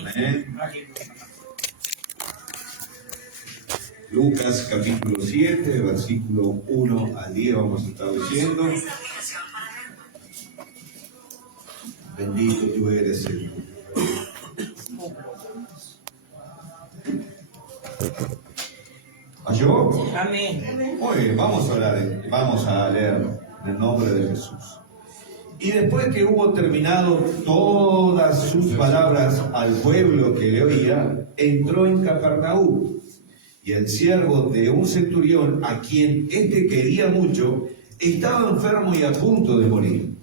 Amén. Lucas capítulo 7, versículo 1 al 10 vamos a estar leyendo. Bendito tú eres, Señor. ¿Ayó? Amén. Muy bien, vamos a leer en el nombre de Jesús. Y después que hubo terminado todas sus palabras al pueblo que le oía, entró en Capernaum. Y el siervo de un centurión, a quien éste quería mucho, estaba enfermo y a punto de morir.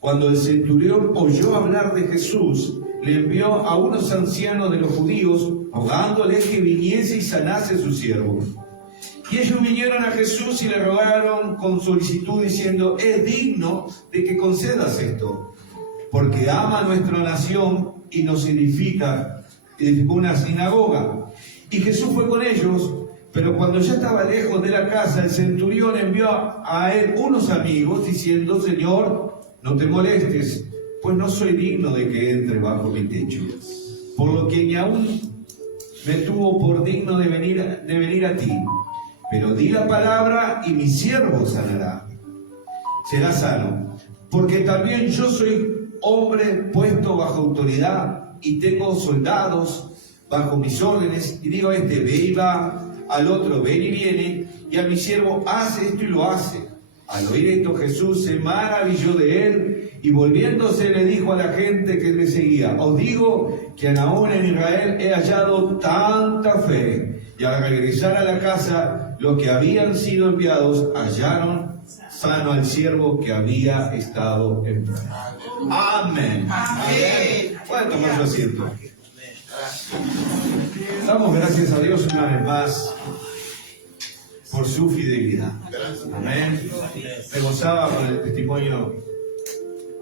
Cuando el centurión oyó hablar de Jesús, le envió a unos ancianos de los judíos, rogándole que viniese y sanase a su siervo. Y ellos vinieron a Jesús y le rogaron con solicitud, diciendo: es digno de que concedas esto, porque ama a nuestra nación y nos edificó una sinagoga. Y Jesús fue con ellos, pero cuando ya estaba lejos de la casa, el centurión envió a él unos amigos, diciendo: Señor, no te molestes, pues no soy digno de que entre bajo mi techo. Por lo que ni aún me tuvo por digno de venir a ti. Pero di la palabra y mi siervo sanará. Será sano. Porque también yo soy hombre puesto bajo autoridad y tengo soldados bajo mis órdenes. Y digo a este: ve y va, al otro: ven y viene, y a mi siervo: hace esto y lo hace. Al oír esto, Jesús se maravilló de él y volviéndose le dijo a la gente que le seguía: os digo que aún en Israel he hallado tanta fe. Y al regresar a la casa, los que habían sido enviados hallaron sano al siervo que había estado enfermo. Amén. Amén. Pueden tomar su asiento. Damos gracias a Dios una vez más por su fidelidad. Amén. Me gozaba con el testimonio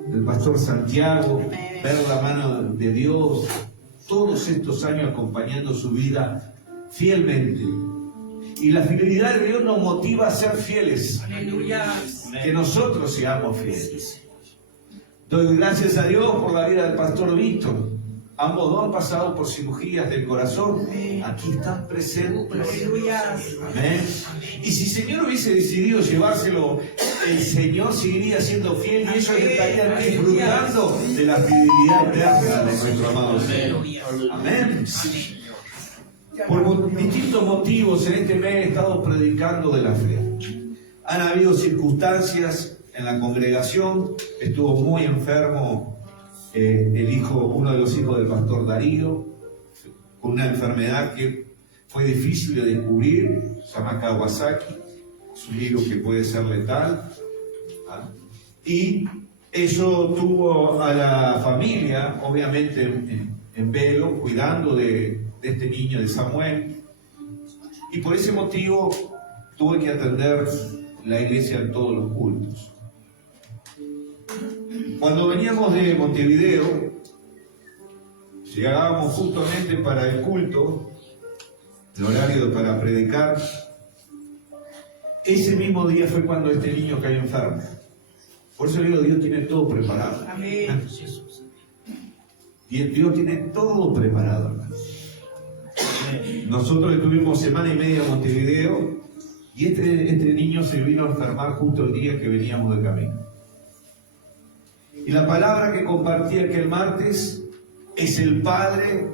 del pastor Santiago, ver la mano de Dios todos estos años acompañando su vida fielmente. Y la fidelidad de Dios nos motiva a ser fieles. Aleluya. Que nosotros seamos fieles. Doy gracias a Dios por la vida del pastor Víctor. Ambos dos han pasado por cirugías del corazón. Aquí están presentes. Aleluya. Amén. Y si el Señor hubiese decidido llevárselo, el Señor seguiría siendo fiel y ellos estarían disfrutando de la fidelidad eterna de nuestro amado Señor. Amén. Por distintos motivos en este mes he estado predicando de la fe. Han habido circunstancias en la congregación. Estuvo muy enfermo uno de los hijos del pastor Darío, con una enfermedad que fue difícil de descubrir, se llama Kawasaki, es un virus que puede ser letal. Y eso tuvo a la familia, obviamente, en velo, cuidando de este niño, de Samuel. Y por ese motivo tuve que atender la iglesia en todos los cultos. Cuando veníamos de Montevideo, llegábamos justamente para el culto, el horario para predicar. Ese mismo día fue cuando este niño cayó enfermo. Por eso digo, Dios tiene todo preparado. Amén. Y Dios tiene todo preparado, hermanos. Nosotros estuvimos semana y media en Montevideo y este niño se vino a enfermar justo el día que veníamos de camino. Y la palabra que compartí aquel martes es el padre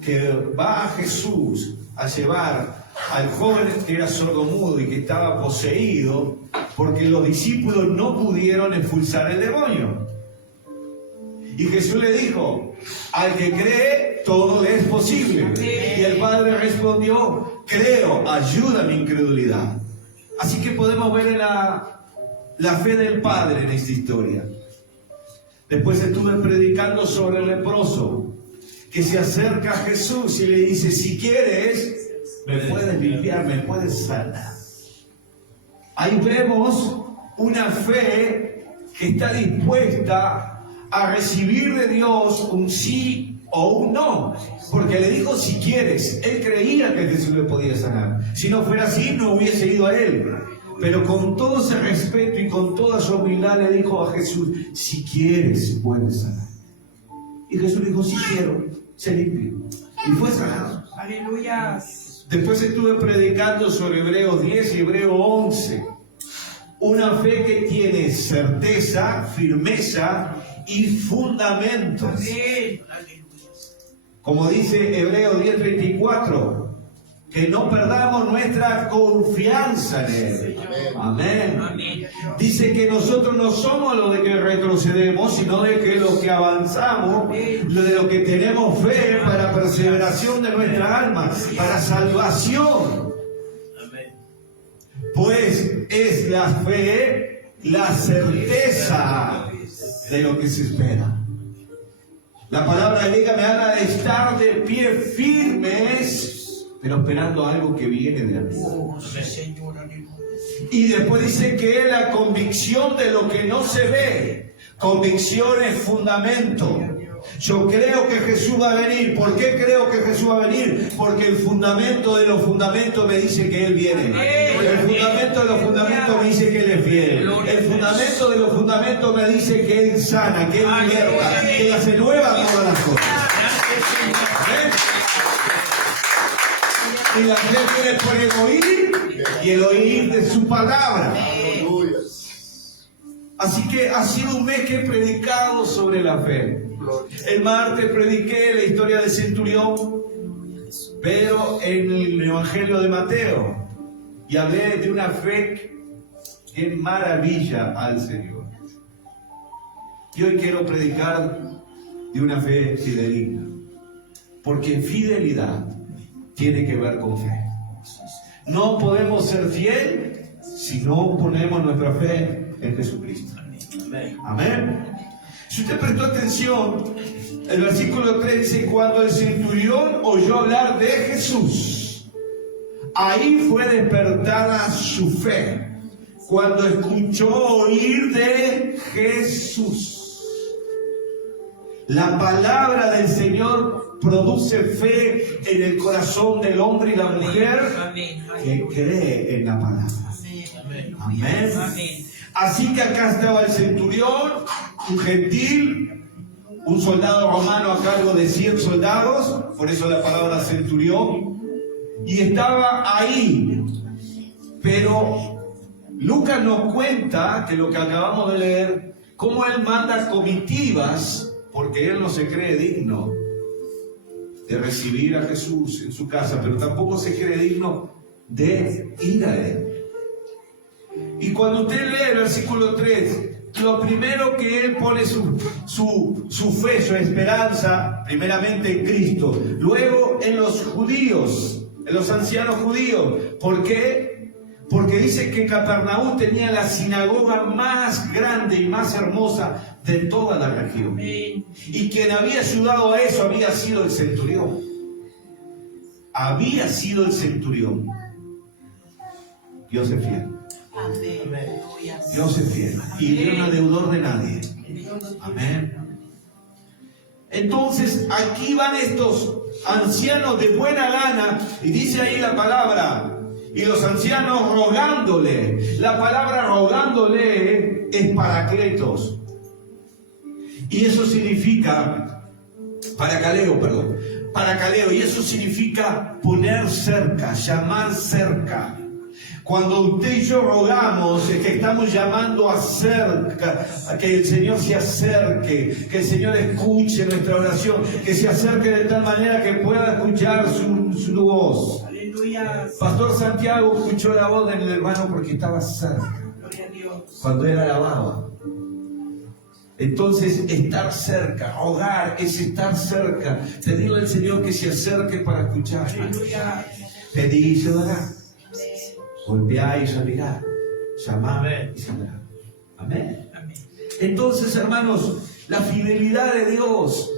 que va a Jesús a llevar al joven que era sordomudo y que estaba poseído porque los discípulos no pudieron expulsar el demonio. Y Jesús le dijo: al que cree, todo le es posible. Y el padre respondió: creo, ayuda mi incredulidad. Así que podemos ver en la fe del padre en esta historia. Después estuve predicando sobre el leproso, que se acerca a Jesús y le dice: si quieres, me puedes limpiar, me puedes sanar. Ahí vemos una fe que está dispuesta a recibir de Dios un sí o un no, porque le dijo si quieres. Él creía que Jesús le podía sanar. Si no fuera así, no hubiese ido a él. Pero con todo ese respeto y con toda su humildad le dijo a Jesús: si quieres, puedes sanar. Y Jesús le dijo: sí quiero. se limpió y fue sanado. Aleluya. Después estuve predicando sobre Hebreos 10 y Hebreos 11. Una fe que tiene certeza, firmeza y fundamentos. Amén. Como dice Hebreos 10:34, que no perdamos nuestra confianza en Él. Amén. Amén. Dice que nosotros no somos los de que retrocedemos, sino de que los que avanzamos, lo de los que tenemos fe para perseveración de nuestra alma, para salvación. Pues es la fe, la certeza de lo que se espera. La palabra griega me habla de estar de pie firmes, pero esperando algo que viene de arriba. Oh, sí, Señor, aleluya. Y después dice que es la convicción de lo que no se ve. Convicción es fundamento. Yo creo que Jesús va a venir. ¿Por qué creo que Jesús va a venir? Porque el fundamento de los fundamentos me dice que Él viene. El fundamento de los fundamentos me dice que Él es fiel. El fundamento de los fundamentos me dice que Él sana, que Él liberta, que Él hace nuevas todas las cosas. ¿Ven? Y la fe viene por el oír y el oír de su palabra. Así que ha sido un mes que he predicado sobre la fe. El martes prediqué la historia del centurión, pero en el Evangelio de Mateo, y hablé de una fe que maravilla al Señor. Y hoy quiero predicar de una fe fidedigna, porque fidelidad tiene que ver con fe. No podemos ser fiel si no ponemos nuestra fe en Jesucristo. Amén. Si usted prestó atención, el versículo 3 dice: cuando el centurión oyó hablar de Jesús, ahí fue despertada su fe, cuando escuchó oír de Jesús. La palabra del Señor produce fe en el corazón del hombre y la mujer que cree en la palabra. Amén. Así que acá estaba el centurión, un gentil, un soldado romano a cargo de 100 soldados, por eso la palabra centurión, y estaba ahí. Pero Lucas nos cuenta, que lo que acabamos de leer, cómo él manda comitivas, porque él no se cree digno de recibir a Jesús en su casa, pero tampoco se cree digno de ir a él. Y cuando usted lee el versículo 3, lo primero que él pone su fe, su esperanza, primeramente en Cristo, luego en los judíos, en los ancianos judíos. ¿Por qué? Porque dice que Capernaum tenía la sinagoga más grande y más hermosa de toda la región. Y quien había ayudado a eso había sido el centurión. Había sido el centurión. Dios es fiel. Amén. Dios es fiel. Y Dios no es deudor de nadie. Amén. Entonces, aquí van estos ancianos de buena gana, y dice ahí la palabra, y los ancianos rogándole. La palabra rogándole es paracletos. Y eso significa, paracaleo, y eso significa poner cerca, llamar cerca. Cuando usted y yo rogamos, es que estamos llamando a que el Señor se acerque, que el Señor escuche nuestra oración, que se acerque de tal manera que pueda escuchar su voz. Aleluya. Pastor Santiago escuchó la voz del hermano porque estaba cerca, Gloria a Dios. cuando él alababa. Entonces, estar cerca, rogar es estar cerca, pedirle al Señor que se acerque para escuchar. Aleluya. Pedí y se dará. Golpear y se abrirá. Llamar y se abrirá. Amén. Amén. Entonces, hermanos, la fidelidad de Dios.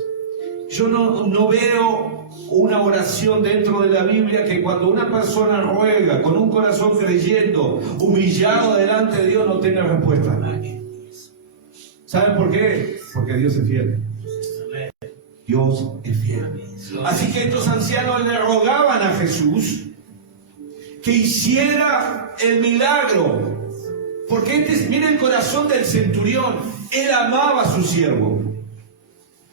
Yo no veo una oración dentro de la Biblia que cuando una persona ruega con un corazón creyendo, humillado delante de Dios, no tenga respuesta. ¿Saben por qué? Porque Dios es fiel. Dios es fiel. Así que estos ancianos le rogaban a Jesús que hiciera el milagro. Porque mira el corazón del centurión. Él amaba a su siervo.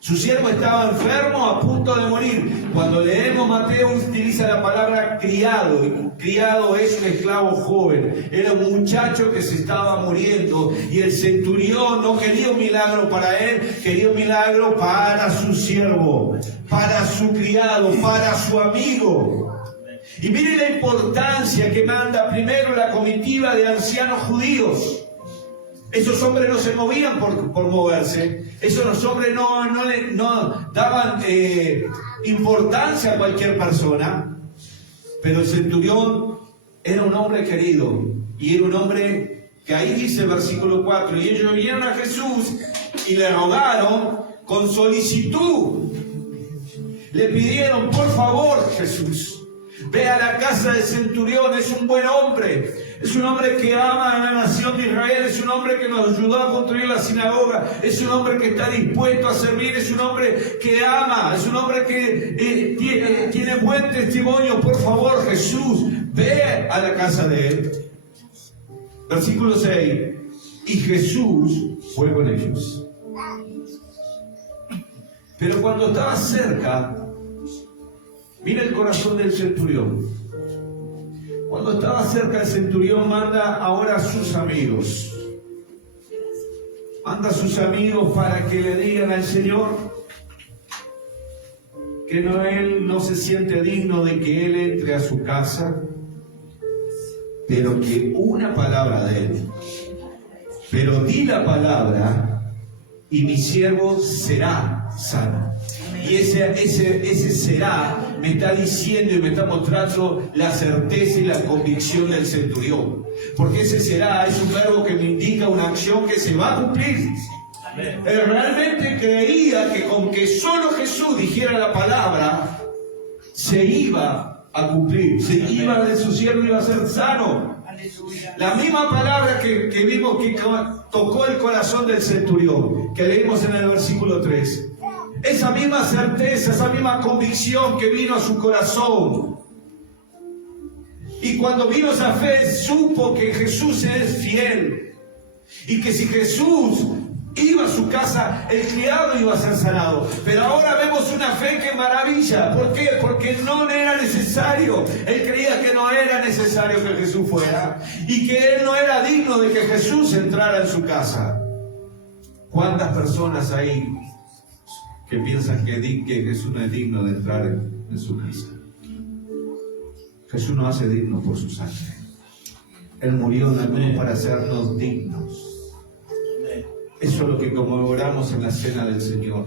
Su siervo estaba enfermo, a punto de morir. Cuando leemos Mateo, utiliza la palabra criado. Y criado es un esclavo joven. Era un muchacho que se estaba muriendo. Y el centurión no quería un milagro para él, quería un milagro para su siervo, para su criado, para su amigo. Y miren la importancia que manda primero la comitiva de ancianos judíos. Esos hombres no se movían por moverse. Esos hombres no daban importancia a cualquier persona. Pero el centurión era un hombre querido. Y era un hombre que ahí dice el versículo 4. Y ellos vinieron a Jesús y le rogaron con solicitud. Le pidieron, por favor, Jesús, ve a la casa del centurión, es un buen hombre. Es un hombre que ama a la nación de Israel, es un hombre que nos ayudó a construir la sinagoga, es un hombre que está dispuesto a servir, es un hombre que ama, es un hombre que tiene buen testimonio. Por favor, Jesús, ve a la casa de él. Versículo 6. Y Jesús fue con ellos. Pero cuando estaba cerca, mira el corazón del centurión. Cuando estaba cerca, el centurión manda ahora a sus amigos. Manda a sus amigos para que le digan al Señor que él no se siente digno de que él entre a su casa, pero que una palabra de él. Pero di la palabra y mi siervo será sano. Y ese será me está diciendo y me está mostrando la certeza y la convicción del centurión. Porque ese será es un verbo que me indica una acción que se va a cumplir. Él realmente creía que con que solo Jesús dijera la palabra, se iba a cumplir. Se iba de su siervo, iba a ser sano. La misma palabra que vimos que tocó el corazón del centurión, que leímos en el versículo 3. Esa misma certeza, esa misma convicción que vino a su corazón. Y cuando vino esa fe, supo que Jesús es fiel. Y que si Jesús iba a su casa, el criado iba a ser sanado. Pero ahora vemos una fe que maravilla. ¿Por qué? Porque no era necesario. Él creía que no era necesario que Jesús fuera. Y que él no era digno de que Jesús entrara en su casa. ¿Cuántas personas hay que piensan que Jesús no es digno de entrar en su casa? Jesús nos hace dignos por su sangre. Él murió en la cruz para hacernos dignos. Eso es lo que conmemoramos en la cena del Señor.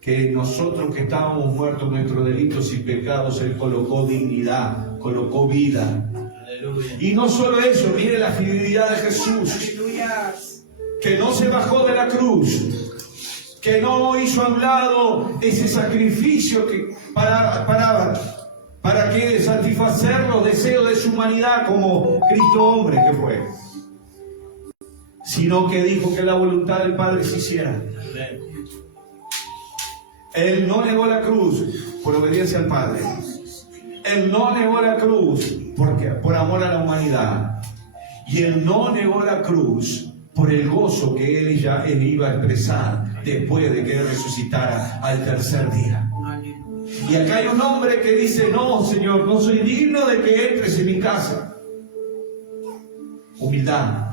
Que nosotros que estábamos muertos en nuestros delitos y pecados, Él colocó dignidad, colocó vida. Y no solo eso, mire la fidelidad de Jesús. Que no se bajó de la cruz. Que no hizo a un lado ese sacrificio que para que satisfacer los deseos de su humanidad como Cristo hombre que fue, sino que dijo que la voluntad del Padre se hiciera. Él no negó la cruz por obediencia al Padre. Él no negó la cruz por amor a la humanidad. Y Él no negó la cruz por el gozo que Él iba a expresar después de que Él resucitara al tercer día. Y acá hay un hombre que dice: no, Señor, no soy digno de que entres en mi casa. Humildad,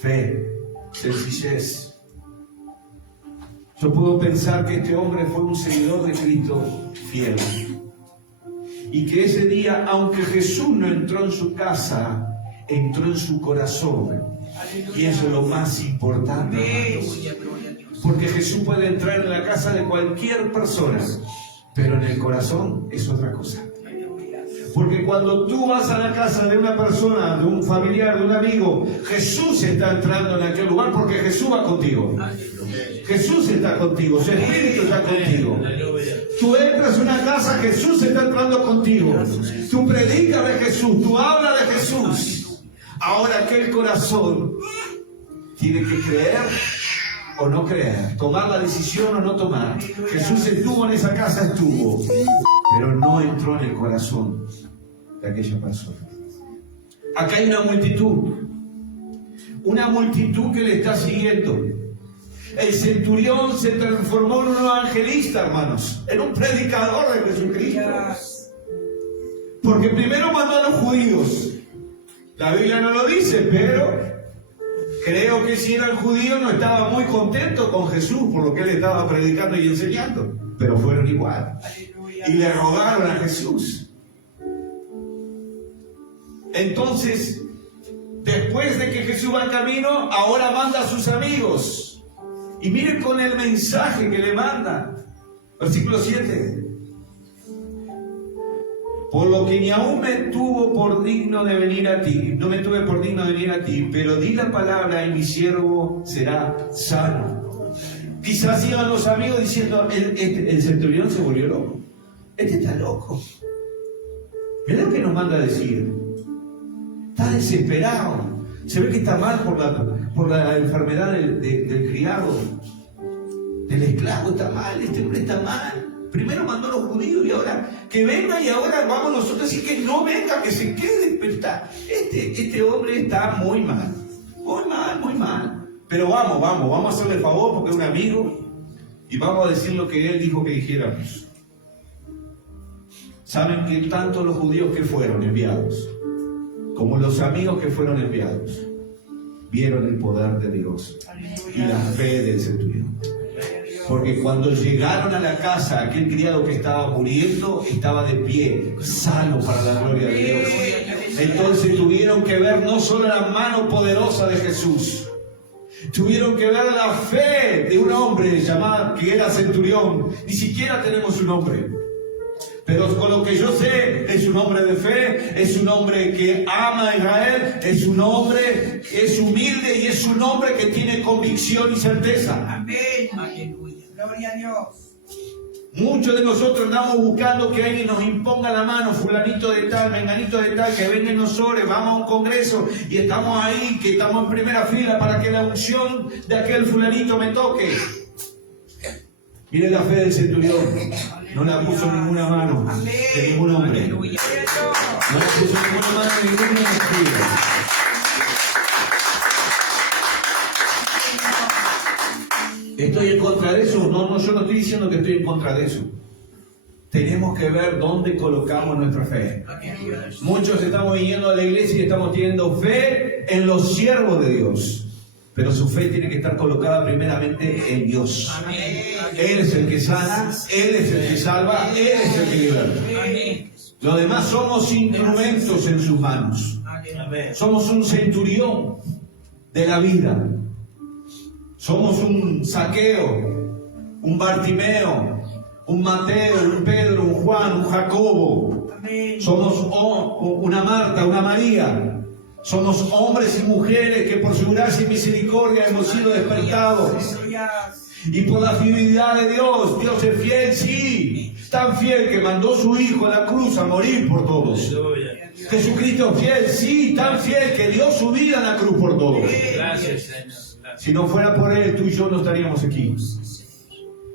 fe, sencillez. Yo puedo pensar que este hombre fue un seguidor de Cristo fiel. Y que ese día, aunque Jesús no entró en su casa, entró en su corazón. Y eso es lo más importante, hermanos. Porque Jesús puede entrar en la casa de cualquier persona, pero en el corazón es otra cosa. Porque cuando tú vas a la casa de una persona, de un familiar, de un amigo, Jesús está entrando en aquel lugar porque Jesús va contigo. Jesús está contigo, su Espíritu está contigo. Tú entras a una casa, Jesús está entrando contigo. Tú predicas de Jesús, tú hablas de Jesús. Ahora aquel corazón tiene que creer o no creer, tomar la decisión o no tomar. Jesús estuvo en esa casa, estuvo, pero no entró en el corazón de aquella persona. Acá hay una multitud que le está siguiendo. El centurión se transformó en un evangelista, hermanos, en un predicador de Jesucristo. Porque primero mandó a los judíos. La Biblia no lo dice, pero creo que si eran judíos no estaba muy contento con Jesús por lo que él estaba predicando y enseñando. Pero fueron igual. Y le rogaron a Jesús. Entonces, después de que Jesús va al camino, ahora manda a sus amigos. Y miren con el mensaje que le manda. Versículo 7. Por lo que ni aún me tuvo por digno de venir a ti, no me tuve por digno de venir a ti, pero di la palabra y mi siervo será sano. Quizás iban los amigos diciendo, el centurión se volvió loco. Este está loco. Mirá lo que nos manda a decir. Está desesperado. Se ve que está mal por la enfermedad del criado, del esclavo. Está mal, este hombre está mal. Primero mandó a los judíos y ahora que venga, y ahora vamos nosotros a decir que no venga, que se quede. Pero este hombre está muy mal. Muy mal, muy mal. Pero vamos a hacerle el favor porque es un amigo y vamos a decir lo que él dijo que dijéramos. ¿Saben que tanto los judíos que fueron enviados como los amigos que fueron enviados vieron el poder de Dios y la fe del centurión? Porque cuando llegaron a la casa, aquel criado que estaba muriendo estaba de pie, sano para la gloria de Dios. Entonces tuvieron que ver no solo la mano poderosa de Jesús, tuvieron que ver la fe de un hombre llamado, que era centurión. Ni siquiera tenemos su nombre. Pero con lo que yo sé, es un hombre de fe, es un hombre que ama a Israel, es un hombre que es humilde y es un hombre que tiene convicción y certeza. Amén. Aleluya. Gloria a Dios. Muchos de nosotros andamos buscando que alguien nos imponga la mano, fulanito de tal, menganito de tal, que venga y nos ore, vamos a un congreso y estamos ahí, que estamos en primera fila para que la unción de aquel fulanito me toque. Mire la fe del centurión, no la puso ninguna mano de ningún hombre, no la puso ninguna mano de ningún espíritu. ¿Estoy en contra de eso? No, yo no estoy diciendo que estoy en contra de eso. Tenemos que ver dónde colocamos nuestra fe. Muchos estamos viniendo a la iglesia y estamos teniendo fe en los siervos de Dios. Pero su fe tiene que estar colocada primeramente en Dios. Él es el que sana, Él es el que salva, Él es el que liberta. Los demás somos instrumentos en sus manos. Somos un centurión de la vida. Somos un Zaqueo, un Bartimeo, un Mateo, un Pedro, un Juan, un Jacobo. Somos una Marta, una María. Somos hombres y mujeres que por su gracia y misericordia hemos sido despertados. Y por la fidelidad de Dios, Dios es fiel, sí. Tan fiel que mandó su Hijo a la cruz a morir por todos. Jesucristo es fiel, sí. Tan fiel que dio su vida en la cruz por todos. Gracias, Señor. Si no fuera por Él, tú y yo no estaríamos aquí.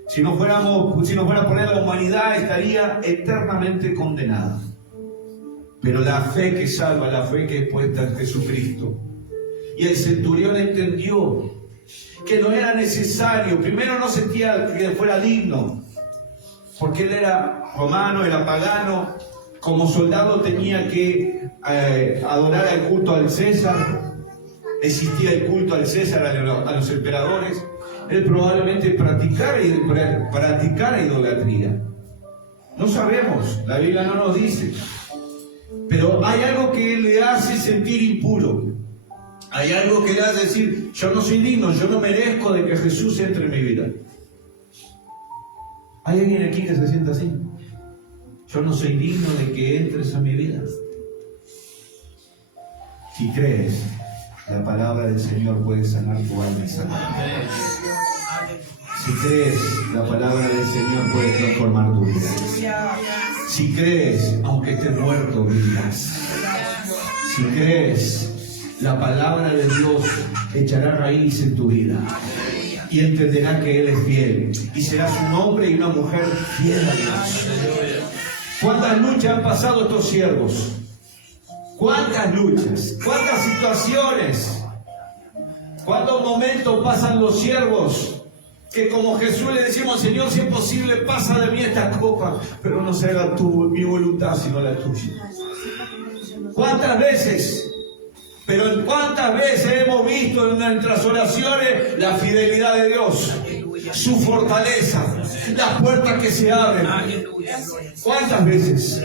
Si no fuera por Él, la humanidad estaría eternamente condenada. Pero la fe que salva, la fe que es puesta en Jesucristo. Y el centurión entendió que no era necesario. Primero no sentía que fuera digno, porque él era romano, era pagano. Como soldado tenía que adorar el culto al César. Existía el culto al César, a los emperadores. Él probablemente practicara idolatría. No sabemos, la Biblia no nos dice. Pero hay algo que le hace sentir impuro. Hay algo que le hace decir, yo no soy digno, yo no merezco de que Jesús entre en mi vida. ¿Hay alguien aquí que se sienta así? Yo no soy digno de que entres en mi vida. Si crees, la palabra del Señor puede sanar tu alma y sanar. Si crees, la palabra del Señor puede transformar tu vida. Si crees, aunque estés muerto, vivirás. Si crees, la palabra de Dios echará raíz en tu vida. Y entenderá que Él es fiel. Y serás un hombre y una mujer fiel a Dios. ¿Cuántas luchas han pasado estos siervos? ¿Cuántas luchas? ¿Cuántas situaciones? ¿Cuántos momentos pasan los siervos Que como Jesús le decimos, Señor, si es posible, pasa de mí esta copa, pero no se haga mi voluntad, sino la tuya. ¿Cuántas veces? Pero en cuántas veces hemos visto en nuestras oraciones la fidelidad de Dios, su fortaleza, las puertas que se abren. ¿Cuántas veces?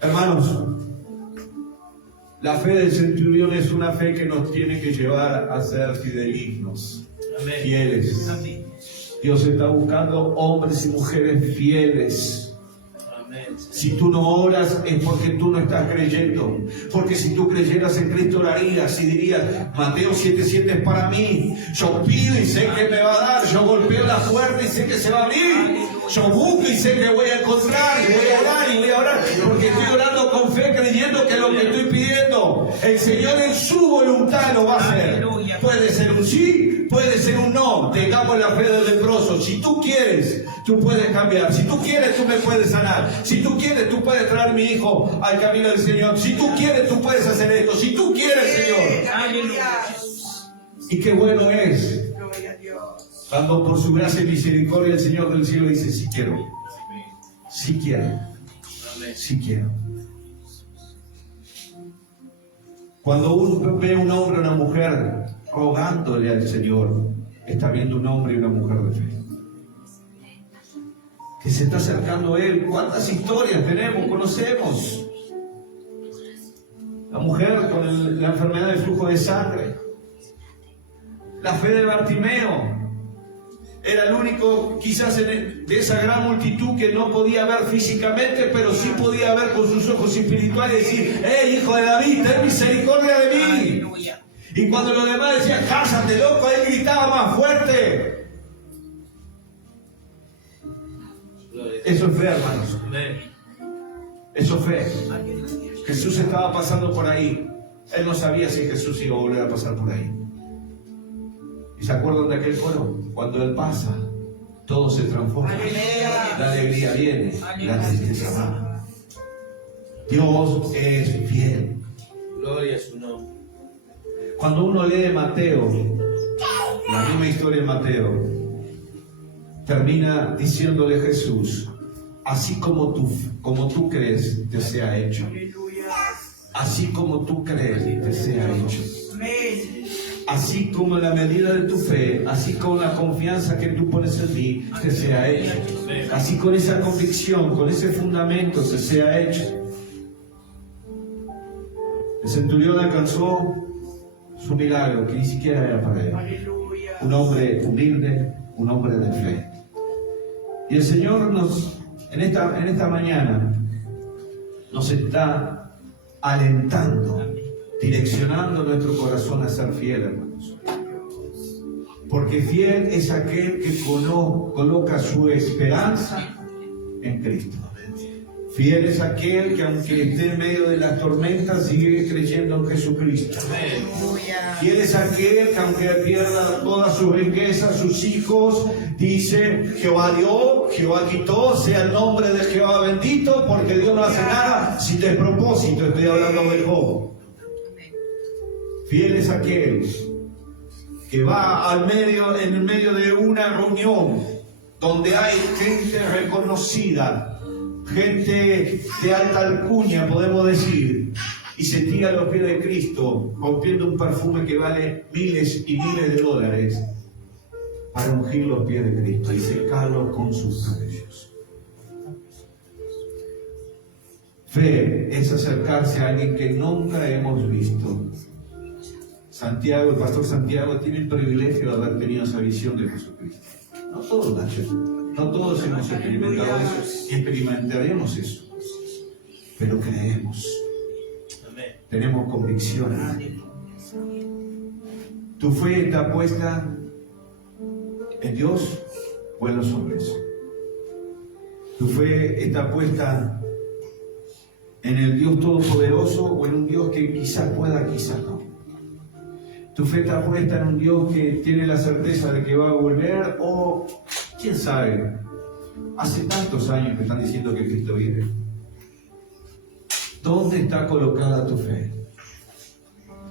Hermanos, la fe del centurión es una fe que nos tiene que llevar a ser fidelignos, fieles. Dios está buscando hombres y mujeres fieles. Si tú no oras es porque tú no estás creyendo. Porque si tú creyeras en Cristo orarías y dirías, Mateo 7:7 es para mí. Yo pido y sé que me va a dar. Yo golpeo la puerta y sé que se va a abrir. Yo busco y sé que voy a encontrar y voy a orar y voy a orar. Porque estoy orando con fe creyendo que lo que estoy pidiendo, el Señor en su voluntad lo va a hacer. Puede ser un sí, puede ser un no. Tengamos la fe del leproso. Si tú quieres, tú puedes cambiar. Si tú quieres, tú me puedes sanar. Si tú quieres, tú puedes traer a mi hijo al camino del Señor. Si tú quieres, tú puedes hacer esto. Si tú quieres, Señor. Y qué bueno es cuando por su gracia y misericordia el Señor del cielo dice, sí quiero. Sí quiero. Sí quiero. Cuando uno ve a un hombre o una mujer rogándole al Señor, está viendo un hombre y una mujer de fe que se está acercando a Él. ¿Cuántas historias tenemos? Conocemos. La mujer con la enfermedad del flujo de sangre. La fe de Bartimeo. Era el único, quizás de esa gran multitud, que no podía ver físicamente, pero sí podía ver con sus ojos espirituales y decir, hijo de David, ten misericordia de mí. Y cuando los demás decían, cállate, loco, él gritaba más fuerte. Eso es fe, hermanos. Eso es fe. Jesús estaba pasando por ahí. Él no sabía si Jesús iba a volver a pasar por ahí. ¿Y se acuerdan de aquel coro? Cuando Él pasa, todo se transforma. La alegría viene, la tristeza va. Dios es fiel. Gloria a su nombre. Cuando uno lee Mateo, la misma historia de Mateo, termina diciéndole Jesús, así como tú crees, te sea hecho. Así como tú crees, te sea hecho. Así como la medida de tu fe, así con la confianza que tú pones en mí, te sea hecho. Así con esa convicción, con ese fundamento, te sea hecho. El centurión alcanzó su milagro, que ni siquiera era para él. Un hombre humilde, un hombre de fe. Y el Señor en esta mañana nos está alentando, direccionando nuestro corazón a ser fiel, hermanos. Porque fiel es aquel que coloca su esperanza en Cristo. Fiel es aquel que, aunque esté en medio de las tormentas, sigue creyendo en Jesucristo. Fiel es aquel que, aunque pierda todas sus riquezas, sus hijos, dice, Jehová dio, Jehová quitó, sea el nombre de Jehová bendito, porque Dios no hace nada sin despropósito. Estoy hablando de Job. Fiel es aquel que va en el medio de una reunión donde hay gente reconocida, gente de alta alcurnia, podemos decir, y se tira a los pies de Cristo, rompiendo un perfume que vale miles y miles de dólares, para ungir los pies de Cristo y secarlos con sus cabellos. Fe es acercarse a alguien que nunca hemos visto. Santiago, el pastor Santiago, tiene el privilegio de haber tenido esa visión de Jesucristo. No todos, Nacho. No todos hemos experimentado eso y experimentaremos eso. Pero creemos. Tenemos convicción. ¿Tu fe está puesta en Dios o en los hombres? ¿Tu fe está puesta en el Dios Todopoderoso o en un Dios que quizás pueda, quizás no? ¿Tu fe está puesta en un Dios que tiene la certeza de que va a volver o, quién sabe, hace tantos años que están diciendo que Cristo viene? ¿Dónde está colocada tu fe?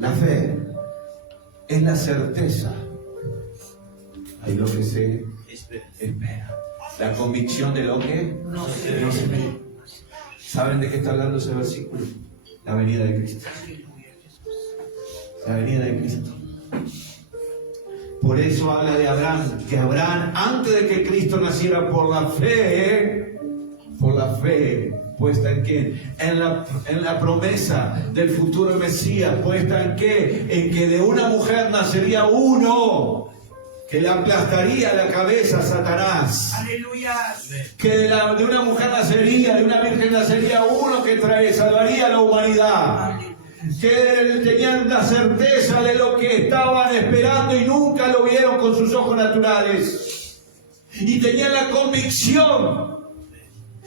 La fe es la certeza Hay lo que se Espera. espera. La convicción de lo que No se no ve. se ve. ¿Saben de qué está hablando ese versículo? La venida de Cristo. La venida de Cristo. Por eso habla de Abraham, que Abraham, antes de que Cristo naciera, por la fe, puesta en qué? En la promesa del futuro Mesías, puesta en qué? En que de una mujer nacería uno que le aplastaría la cabeza a Satanás. Aleluya. Que de una mujer nacería, de una virgen nacería uno que salvaría a la humanidad. Que tenían la certeza de lo que estaban esperando y nunca lo vieron con sus ojos naturales. Y tenían la convicción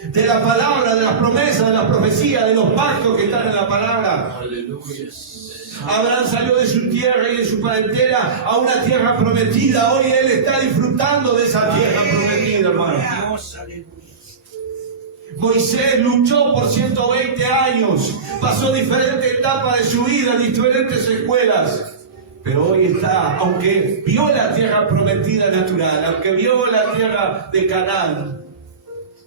de la palabra, de las promesas, de las profecías, de los pactos que están en la palabra. Aleluya. Abraham salió de su tierra y de su parentela a una tierra prometida. Hoy él está disfrutando de esa tierra prometida, hermano. Dios, aleluya. Moisés luchó por 120 años, pasó diferentes etapas de su vida, diferentes escuelas, pero hoy está, aunque vio la tierra prometida natural, aunque vio la tierra de Canaán,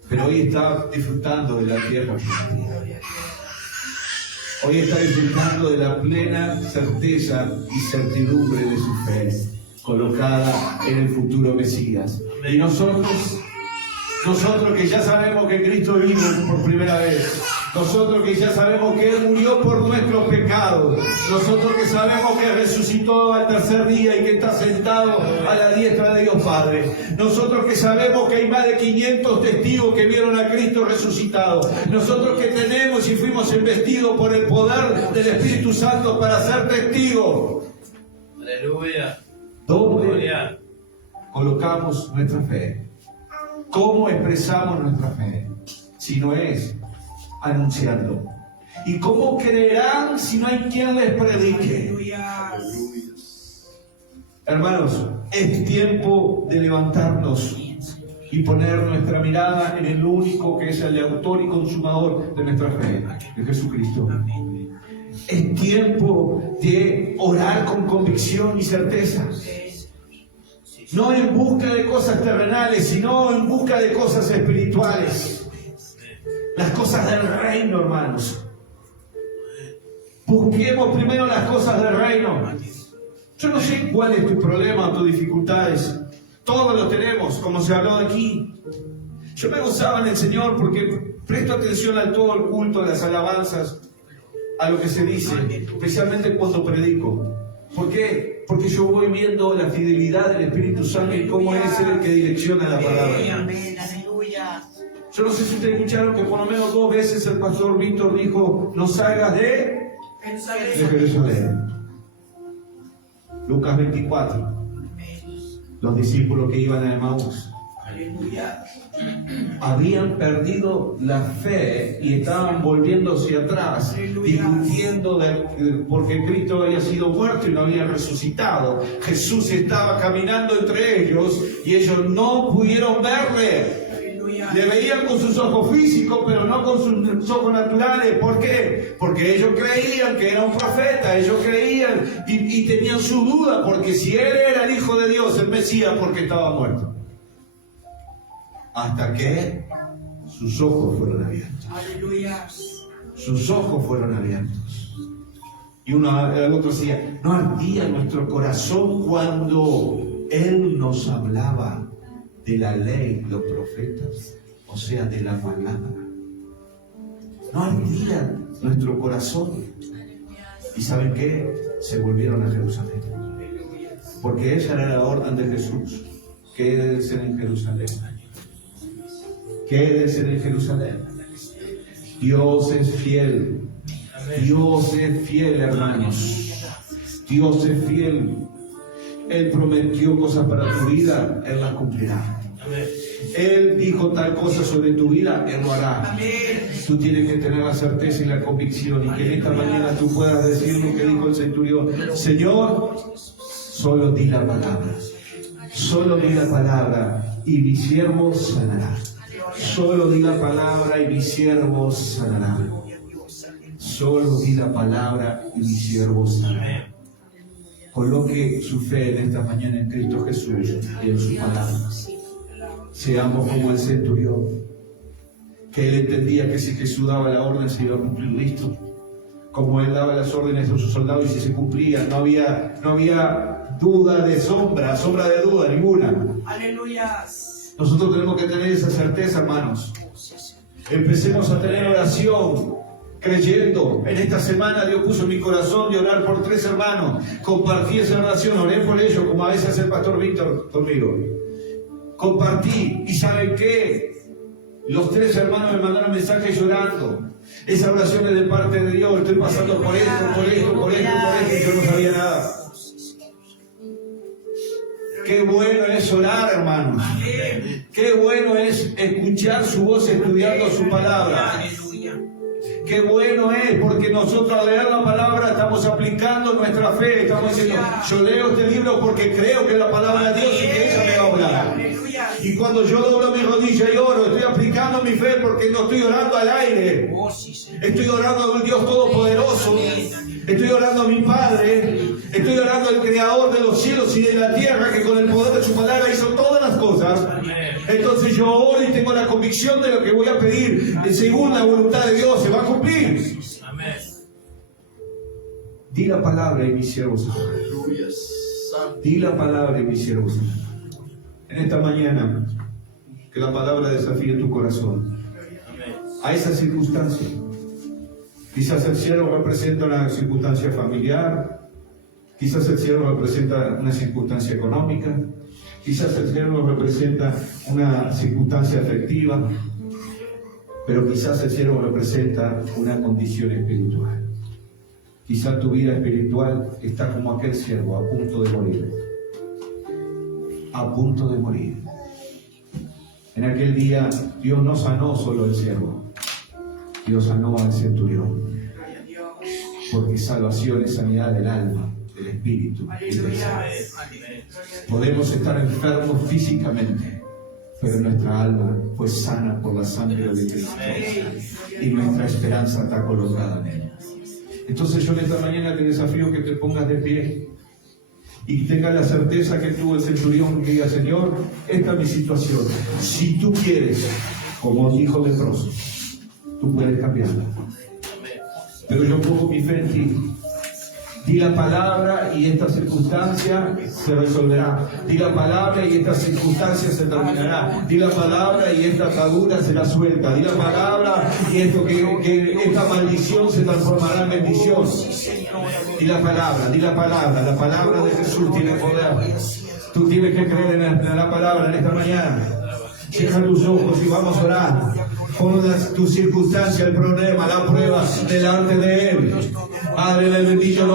pero hoy está disfrutando de la tierra prometida. Hoy está disfrutando de la plena certeza y certidumbre de su fe, colocada en el futuro Mesías. Y nosotros que ya sabemos que Cristo vino por primera vez, nosotros que ya sabemos que Él murió por nuestros pecados, nosotros que sabemos que resucitó al tercer día y que está sentado a la diestra de Dios Padre, nosotros que sabemos que hay más de 500 testigos que vieron a Cristo resucitado, nosotros que tenemos y fuimos investidos por el poder del Espíritu Santo para ser testigos, Aleluya. ¿dónde Gloria. colocamos nuestra fe? ¿Cómo expresamos nuestra fe? Si no es anunciando. ¿Y cómo creerán si no hay quien les predique? Aleluya. Hermanos, es tiempo de levantarnos y poner nuestra mirada en el único que es el autor y consumador de nuestra fe, de Jesucristo. Es tiempo de orar con convicción y certeza. No en busca de cosas terrenales, sino en busca de cosas espirituales. Las cosas del reino, hermanos. Busquemos primero las cosas del reino. Yo no sé cuál es tu problema o tus dificultades. Todos lo tenemos, como se habló aquí. Yo me gozaba en el Señor porque presto atención a todo el culto, a las alabanzas, a lo que se dice, especialmente cuando predico. ¿Por qué? Porque yo voy viendo la fidelidad del Espíritu Santo y cómo es Él el que direcciona la palabra. Amén, aleluya. Yo no sé si ustedes escucharon que por lo menos 2 veces el pastor Víctor dijo: no salgas de Jerusalén. Lucas 24. Los discípulos que iban a Emaús Aleluya. habían perdido la fe y estaban volviéndose atrás, discutiendo porque Cristo había sido muerto y no había resucitado. Jesús estaba caminando entre ellos y ellos no pudieron verle. Aleluya. Le veían con sus ojos físicos, pero no con sus ojos naturales. ¿Por qué? Porque ellos creían que era un profeta, ellos creían y tenían su duda, porque si él era el Hijo de Dios, el Mesías, porque estaba muerto. Hasta que sus ojos fueron abiertos. Aleluya. Sus ojos fueron abiertos. Y el otro decía: ¿no ardía nuestro corazón cuando Él nos hablaba de la ley, los profetas? O sea, de la palabra. ¿No ardía nuestro corazón? ¿Y saben qué? Se volvieron a Jerusalén. Porque esa era la orden de Jesús. Quédense en Jerusalén. Quédense en Jerusalén. Dios es fiel. Dios es fiel, hermanos. Dios es fiel. Él prometió cosas para tu vida, Él las cumplirá. Él dijo tal cosa sobre tu vida, Él lo hará. Tú tienes que tener la certeza y la convicción, y que en esta mañana tú puedas decir lo que dijo el centurión: Señor, solo di la palabra. Solo di la palabra y mi siervo sanará. Solo di la palabra y mi siervo sanará. Solo di la palabra y mi siervo sanará. Coloque su fe en esta mañana en Cristo Jesús y en su palabra. Seamos como el centurión, que él entendía que si Jesús daba la orden se iba a cumplir, listo. Como él daba las órdenes a sus soldados y si se cumplían, no había duda de sombra de duda ninguna. Aleluya. Nosotros tenemos que tener esa certeza, hermanos. Empecemos a tener oración, creyendo. En esta semana Dios puso en mi corazón de orar por 3 hermanos. Compartí esa oración, oré por ellos, como a veces hace el pastor Víctor conmigo. Compartí, y ¿saben qué? Los 3 hermanos me mandaron mensajes llorando. Esa oración es de parte de Dios. Estoy pasando por esto, y yo no sabía nada. Qué bueno es orar, hermanos. Qué bueno es escuchar su voz estudiando su palabra. Qué bueno es, porque nosotros al leer la palabra estamos aplicando nuestra fe. Estamos diciendo, yo leo este libro porque creo que es la palabra de Dios y que ella me va a hablar. Y cuando yo doblo mi rodilla y oro, estoy aplicando mi fe porque no estoy orando al aire. Estoy orando al Dios Todopoderoso. Estoy orando a mi Padre. Estoy orando al Creador de los cielos y de la tierra, que con el poder de su palabra hizo todas las cosas. Entonces yo oro y tengo la convicción de lo que voy a pedir, según la voluntad de Dios, se va a cumplir. Di la palabra y mis siervos. Di la palabra y mis siervos. En esta mañana, que la palabra desafíe tu corazón a esa circunstancia. Quizás el siervo representa una circunstancia familiar, quizás el siervo representa una circunstancia económica, quizás el siervo representa una circunstancia afectiva, pero quizás el siervo representa una condición espiritual. Quizás tu vida espiritual está como aquel siervo, a punto de morir. A punto de morir. En aquel día Dios no sanó solo al siervo, Dios sanó al centurión, porque salvación es sanidad del alma, del espíritu y del ser. Podemos estar enfermos físicamente, pero nuestra alma fue sana por la sangre de Cristo y nuestra esperanza está colocada en Él. Entonces yo en esta mañana te desafío que te pongas de pie y tengas la certeza que tuvo el centurión, que diga, Señor, esta es mi situación. Si tú quieres, como dijo leproso, tú puedes cambiarla. Pero yo pongo mi fe en ti. Di la palabra y esta circunstancia se resolverá. Di la palabra y esta circunstancia se terminará. Di la palabra y esta atadura será suelta. Di la palabra y esto que esta maldición se transformará en bendición. Di la palabra de Jesús tiene poder. Tú tienes que creer en la palabra en esta mañana. Cierra tus ojos y vamos a orar. Pon tu circunstancia, el problema, la prueba delante de Él. Padre, le bendigo.